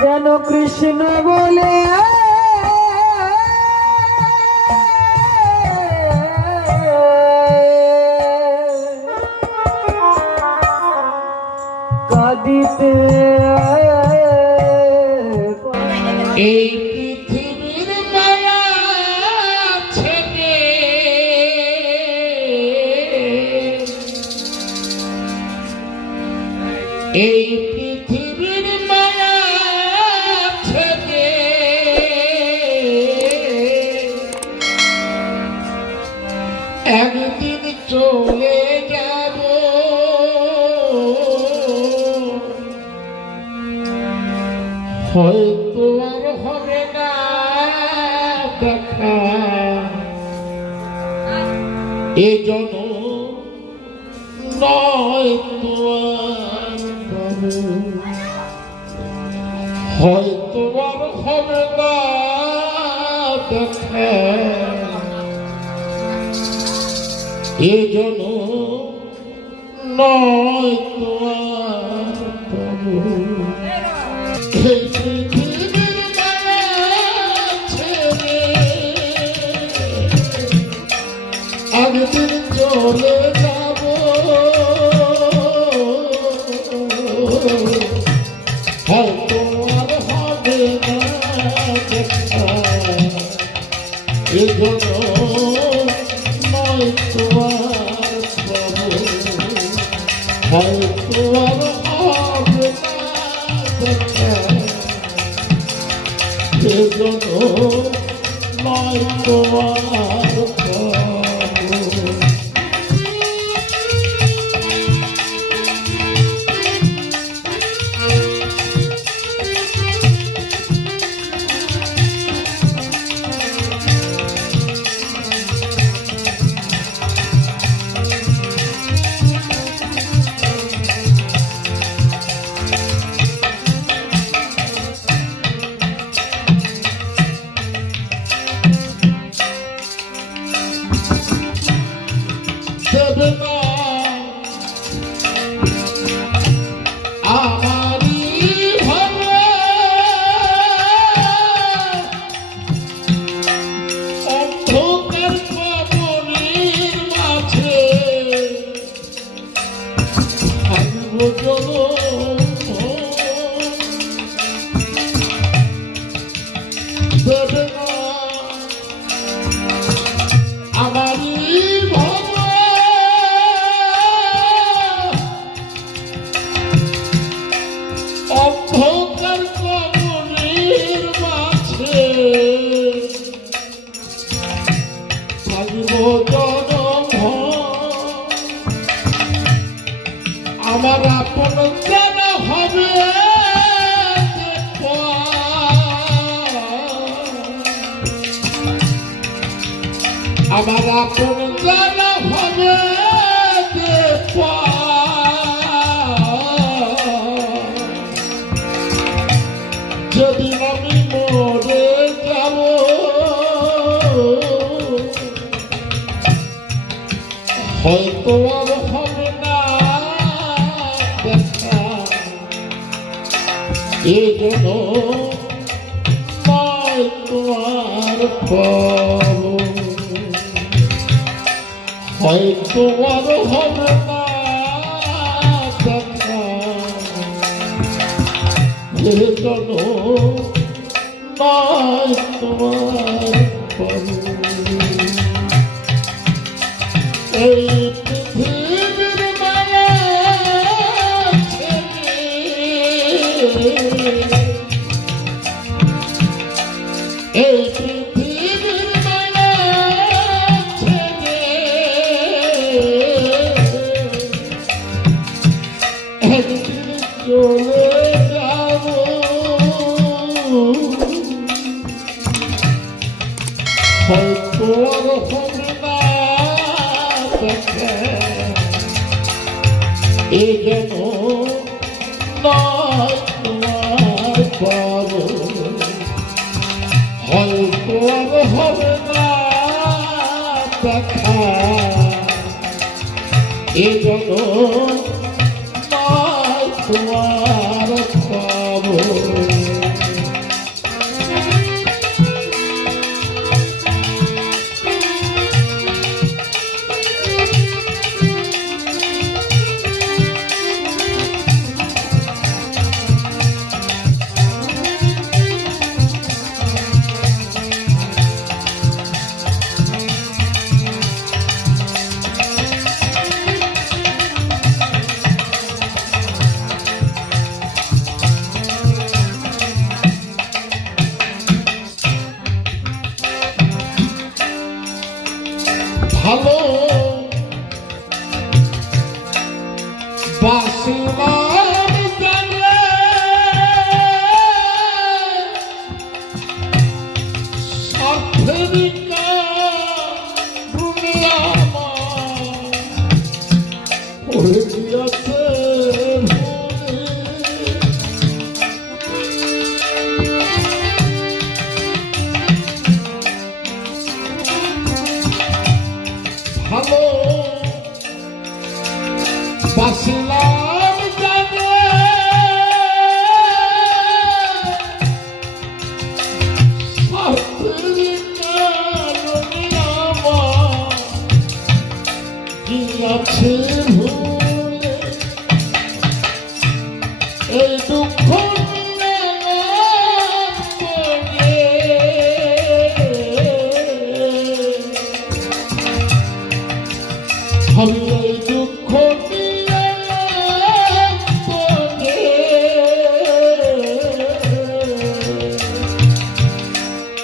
যেন কৃষ্ণ বলে কাঁদিতে এই পৃথিবীর মায়া ছেড়ে এই পৃথিবীর মায়া ছেড়ে একদিন চলে যাব হয়তো আর হবে না দেখা এজন্য নয় তো আর পাবো হয়তো আর হবে না দেখা এজন্য নয় তো আর পাবো এই পৃথিবীর মায়া ছেড়ে একদিন চলে যাব হয়তো আর হবে না দেখা এজন্য নয় তো আর পাবো হয়তো আর হবে না দেখা এজন্য নয় তো আর পাবো অন্ধকার কবরের মাঝে থাকিব জনম আমার আপন জানা হবে আমার আপন জানা হবে যেদিন আমি মরে যাব হয়তো আর হবে না দেখা এজন্য নয় তো আর পাবো হয়তো আর হবে না দেখা এজন্য নয় তোমার পাবো এই পৃথিবীর মায়া ছেড়ে এই পৃথিবীর মায়া ছেড়ে একদিন চলে যাব হয়তো আর হবে না দেখা এজন্য নয় তোমার পাবো হয়তো আর হবে না দেখা এজন্য নয় তোমার পাবো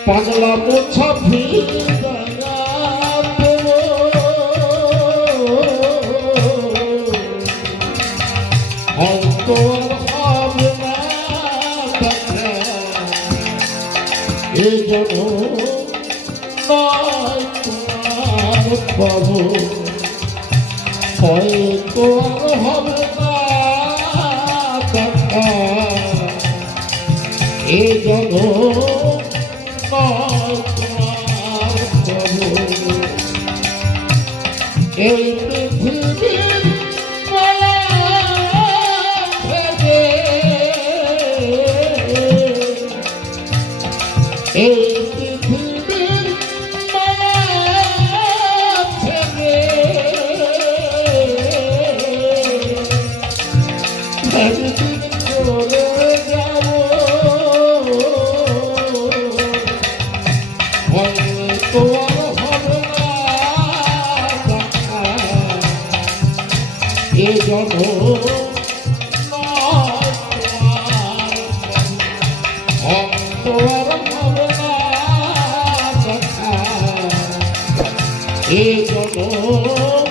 পাগলা মোছা হয়তো হবে না দেখা এই জন্য নয় তোমার পাবো হয়তো হবে না দেখা এই জন্য নয় তোমার পাবো এই পৃথিবীর মায়া ভেদে এই পৃথিবীর মায়া ভেদে একদিন চলে যাব হয়তো আর হবে না দেখা এ জন্য হয়তো আর হবে না দেখা এ জন্য